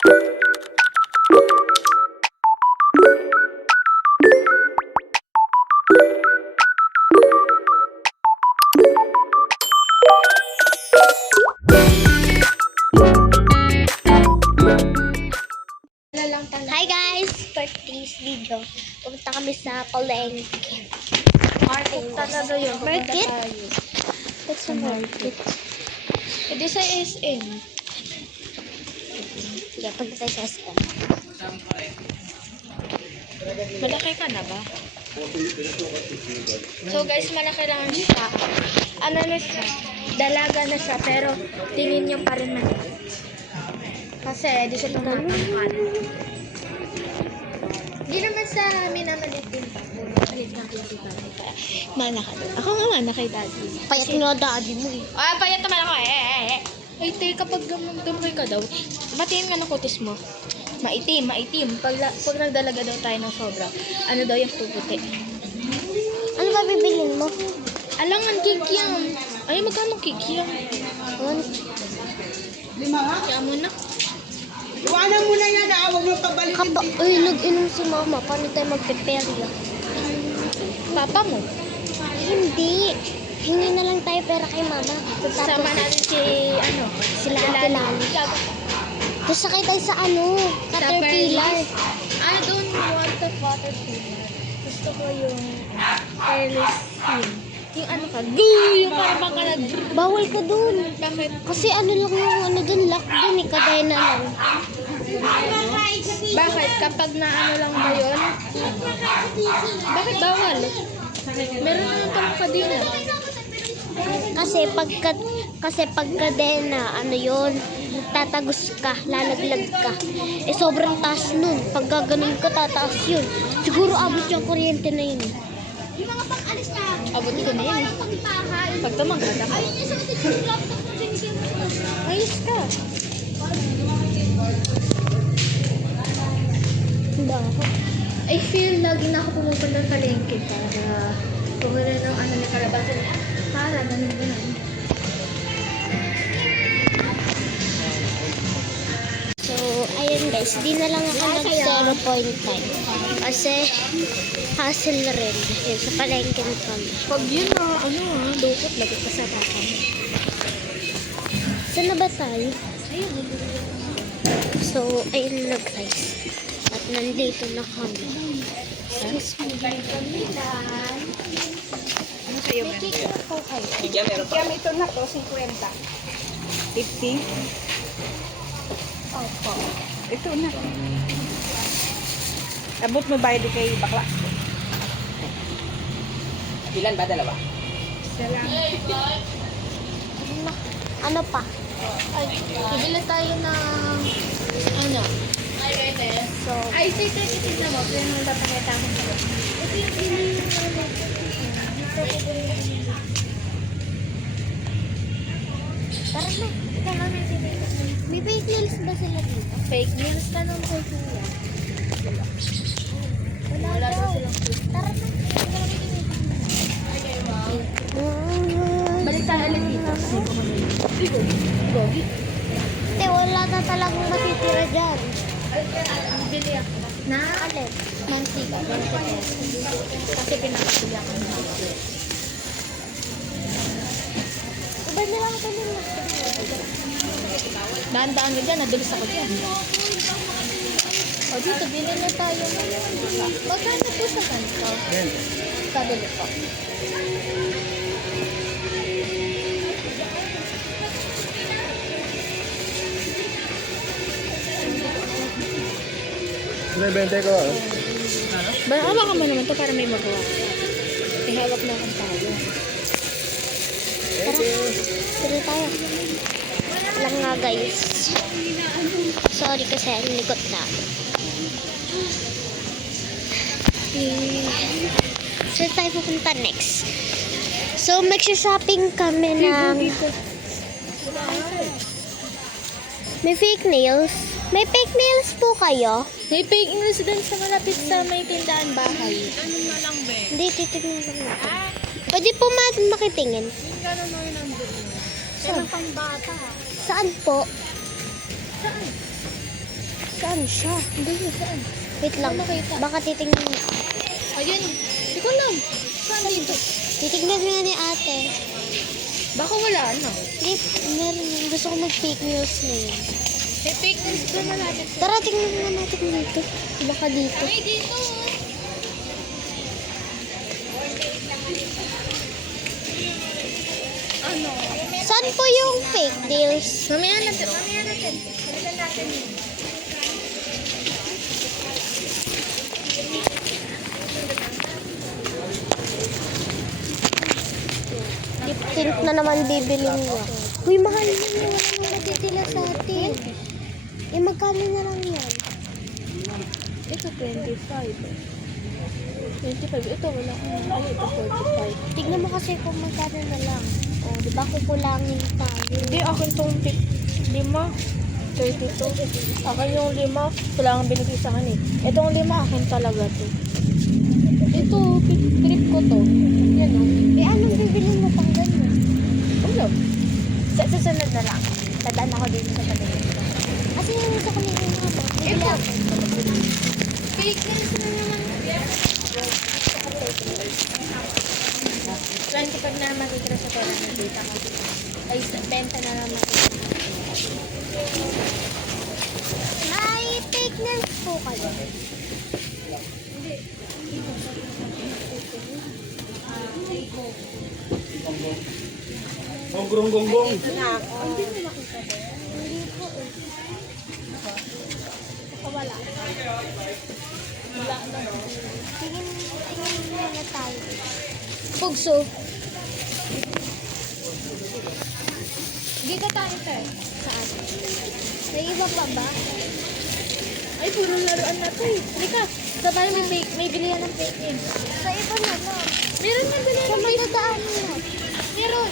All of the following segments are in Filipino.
Hi guys! For today's video, pumunta kami sa palengke. Market? What's a market? Ito sa SM. Sige, punta tayo sa SM. Malaki ka na ba? So guys, malaki lang siya. Ano na siya? Dalaga na siya, pero tingin niyo pa rin maliit. Kasi di siya tumatakan. Di naman sa amin na maliit din pa. Maliit na kay daddy. Mana ka doon. Ako nga mana kay daddy. Payat nga daddy mo eh. Ay, payat naman ako eh. Ay, te, kapag gamay ka daw, matiin nga ng kutis mo. Maitim. Pag nagdalaga daw tayo ng sobra, ano daw yung puputi. Ano ba bibilin mo? Alangan, kikiam. Ay, magkano kikiam? Kaya mo na. Iwanan mo na yan, huwag mo pabalikin. Uy, nag-inom si mama. Paano tayo magpe-perya? Papa mo. Hindi. Hingi na lang tayo pera kay mama. Sama natin si, sila Ate Lali. Tapos sakay tayo sa Caterpillar. I don't want the Caterpillar. Gusto ko yung Airless Sim. Yung yung parang ka nag... Bawal ka dun. Bakit? Kasi lang yung dun, lock dun eh, kadena lang. Bakit? Kapag na lang ba yun? Bakit bawal? Meron naman kang kadena. Kasi pag kadena, yun, tatagos ka, lalaglag ka. Eh, sobrang taas nun. Pag gaganon ka, tataas yun. Siguro abot yung kuryente na yun. Abot ko na yun. Pag tumangkad ako. Ayos ka. Hindi ako. I feel lagi na ako pumupunta ng palengke para pumuli ng ni Karabato. Para, ganun. So, ayun guys, di na lang ako nag-0.5. Kasi, hassle rin. Yun, sa palengke na kami. Pag yun dukot, lagot ka sa baka mo. Saan na ba tayo? Ayun, So, ayun na guys. At nandito na kami. Excuse me. ano sa'yo May cake na po kayo. Kaya ito na to, 50. 50? Opo. Ito na. Abot mo bayad kay bakla. Ilan ba? Dalawa? Ano pa? Ay, bibili tayo ng So, Ay, tignan mo. Kaya naman papakita ko sa'yo. Ito yung pinili tara na. Ikaw na may pinili. May fake nails ba sila dito? fake news ka nung kay Kuya. Wala daw. Tara na. Balik tayo ulit dito. Gogi. Te, wala na talagang matitira dyan. Bili ako. Na? Alin? Mantika. 20 pesos. Kasi pinakabili ako ng mantika. Iba na lang kami na. Daan-daan mo dyan. Nadulis ako dyan. O dito, bili na tayo. Magkano po sa kanto? Kabili po. Binibente ko. Hawak ka mo naman to para may magawa. Ihawak na akong tayo. Tara tayo. Lang nga guys. Sorry kasi ang likot na. So tayo pupunta next. So magsha-shopping kami ng... May fake nails. May fake nails po kayo? May fake news dun sa malapit sa may tindahan bahay. Hindi, titignan lang natin. Pwede po makitingin. Saan pang bata? Saan po? Saan siya? Hindi siya, saan? Wait lang. Nakita. Baka titingnan niya. Ayun. Hindi ko alam. Saan dito? Titignan niya ni ate. Baka wala na. Hindi, meron. Gusto ko mag-fake news na yun. May fake news doon na natin. Tara, tingnan nga natin dito. Baka dito. Ay, dito. Ano? Saan po yung fake news? Mamaya natin. Mamaya natin. Palitan natin yun. Lip tint na naman bibili niya. Uy, mahal na yun. Wala nang matitila sa atin. Eh, magkano na lang yan? Ito 25. 25. Ito wala. Ay, ito 45. Tignan mo kasi kung magkano na lang. O, di ba kukulangin tayo? Hindi, akin tong 5. 32. Akin yung 5. Wala kang binigay sa akin eh. Itong 5 akin talaga to. Ito, trip ko to. Yan o. Eh, anong bibili mo pang ganyan? Ulo. Sa susunod na lang. Tadaan ako dito sa paligid. Kasi yung gusto ko na yung haba. Bibili Ito. ako. Fake news na naman. 25 na naman matitira sa pera ng data ko. Ay, 20 na naman matitira. May fake news po kayo. Gonggong. Hindi mo makita ba? Hindi po eh. Wala. Wala na. Tingin muna tayo. Pugso. Dito tayo, sir. Saan? May iba pa ba? Ay, puro laruan na to eh. Halika. Sa tayo may bilihan ng fake news. Sa iba na lang. Meron na bilihan Sa ng may fake news. dadaan na. Meron.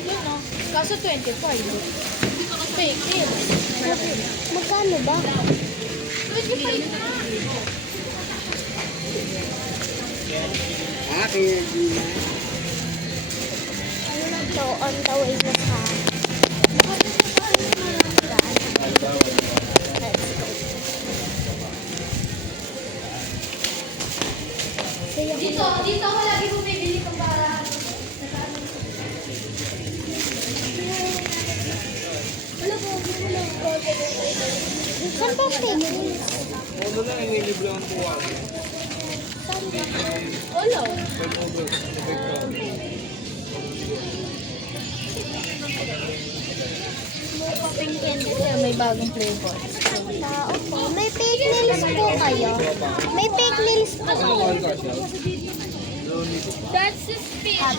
Yun no. Kaso 25. Fake news. Magkano ba? 25 na. So, on the way na sa... Saya ko na. Dito ako lagi bumibili kung para. Wala po. Wala po. Saan ba fake news? Ano na yung libre ang tuwa? Saan ba? Wala. Pink candy siya. May bagong flavor. Tao po. May fake nails po kayo. May fake nails po kayo. That's suspicious.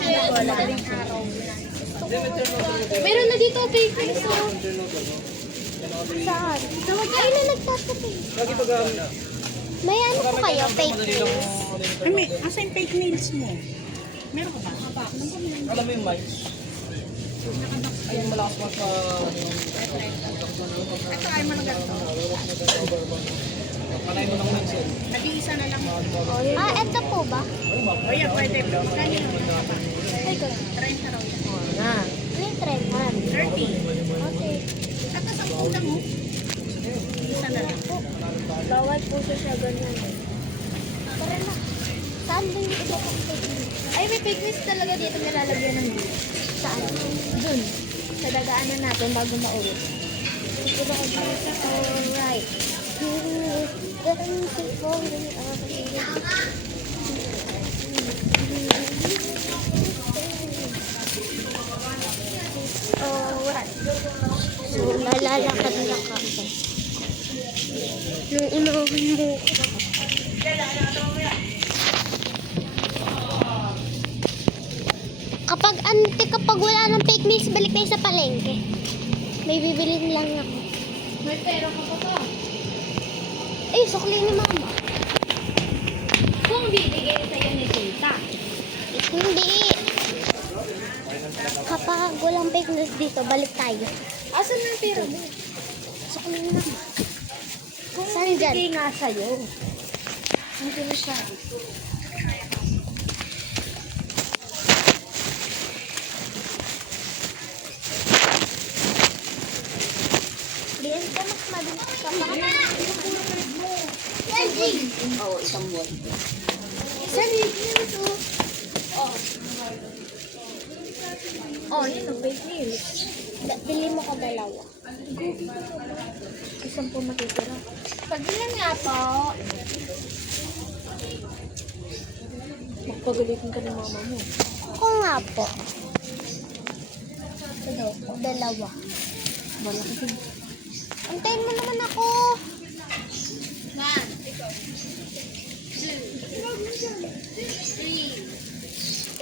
Meron na dito fake news. Saan? Ay, na nagtatabi. Lagi pag May ano po kayo? Fake nails. Ay, asa yung fake nails mo? Meron ka ba? alam mo yung mic? Ay, yung malakas mo sa... Ito ay mo na ganito. Panay mo ng mindset. Nag-iisa na lang. Ah, eto po ba? O yan, pwede bro. Kanino na ba? Ay, ko. 30 raw yan. Na. Ano yung trend? 30. Okay. At sa puta mo. Isa na lang. Bawal po siya ganyan. Tara na. Saan ba yung iba pang fake news? Ay, may fake news talaga dito nilalagyan ng beef. Saan? Dun. Sa dadaanan natin bago mauwi. Alright. Alright. So, nalalakad na kami. Nung unahan mo. Kapag wala ng fake news, balik tayo sa palengke. May bibilin lang ako. May pera ka pa ba? Eh, sukli ni mama. Kung bibigay sa'yo ni Tita. Hindi. Kapag walang fake news dito, balik tayo. Asan na yung pera mo? Sukli ni mama. Kung Saan dyan? bibigay nga sa'yo. Hindi na siya. Diyan ka mas mabilis ka pa. Oo, isang buwan. Oh, yun ang fake nails. Bili mo ka dalawa. Isang po matitira. Pagbilan nga po. Magpagalitin ka ng mama mo. Ako nga po. Dalawa. Wala kasi. Antayin mo naman ako.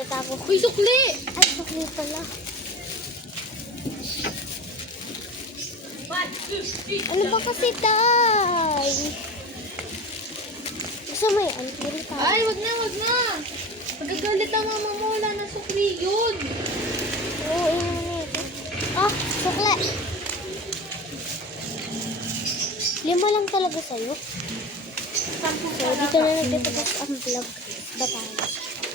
Tatapos. Uy, sukli! Ay, sukli pala. Ano ba kasi, Tay? Gusto mo yan? Pili tayo. Ay, wag na, wag na! Magagalit ang mama mo, wala na sukli yun! Oo, yun naman ito. Ah, sukli. 5 lang talaga sa'yo. So, dito na nagtatapos ang vlog. Bye-bye.